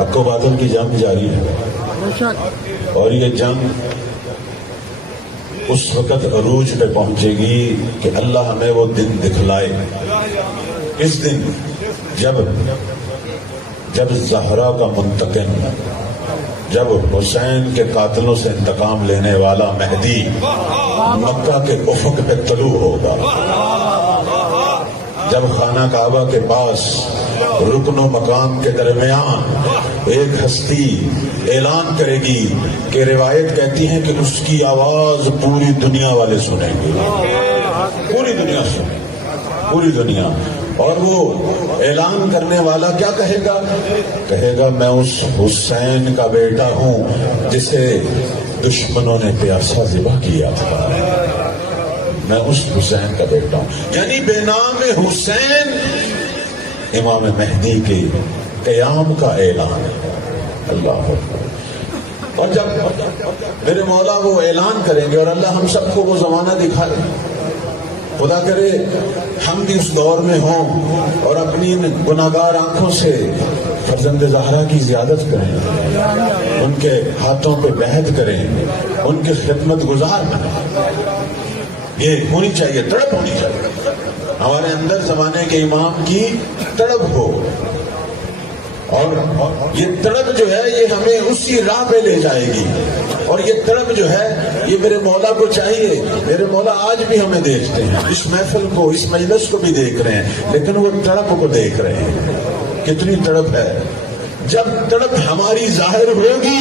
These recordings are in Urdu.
حق و باطل کی جنگ جاری ہے، اور یہ جنگ اس وقت عروج پہ پہنچے گی کہ اللہ ہمیں وہ دن دکھلائے، اس دن جب زہرا کا منتقم، جب حسین کے قاتلوں سے انتقام لینے والا مہدی مکہ کے افق پہ طلوع ہوگا، جب خانہ کعبہ کے پاس رکن و مقام کے درمیان ایک ہستی اعلان کرے گی کہ روایت کہتی ہے کہ اس کی آواز پوری دنیا والے سنیں گے، پوری دنیا سنیں، پوری دنیا۔ اور وہ اعلان کرنے والا کیا کہے گا؟ کہے گا میں اس حسین کا بیٹا ہوں جسے دشمنوں نے پیاسا ذبح کیا تھا، میں اس حسین کا بیٹا ہوں۔ یعنی بے نام حسین امام مہدی کے قیام کا اعلان ہے۔ اللہ اکبر۔ اور جب میرے مولا وہ اعلان کریں گے اور اللہ ہم سب کو وہ زمانہ دکھا دے، خدا کرے ہم بھی اس دور میں ہوں اور اپنی گناہگار آنکھوں سے فرزند زہرا کی زیارت کریں، ان کے ہاتھوں پہ بیعت کریں، ان کی خدمت گزار بنیں۔ یہ ہونی چاہیے، تڑپ ہونی چاہیے ہمارے اندر، زمانے کے امام کی تڑپ ہو، اور یہ تڑپ جو ہے یہ ہمیں اسی راہ پہ لے جائے گی، اور یہ تڑپ جو ہے یہ میرے مولا کو چاہیے۔ میرے مولا آج بھی ہمیں دیکھتے ہیں، اس محفل کو، اس مجلس کو بھی دیکھ رہے ہیں، لیکن وہ تڑپ کو دیکھ رہے ہیں، کتنی تڑپ ہے۔ جب تڑپ ہماری ظاہر ہوگی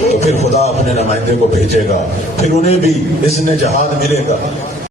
تو پھر خدا اپنے نمائندے کو بھیجے گا، پھر انہیں بھی اذن جہاد ملے گا۔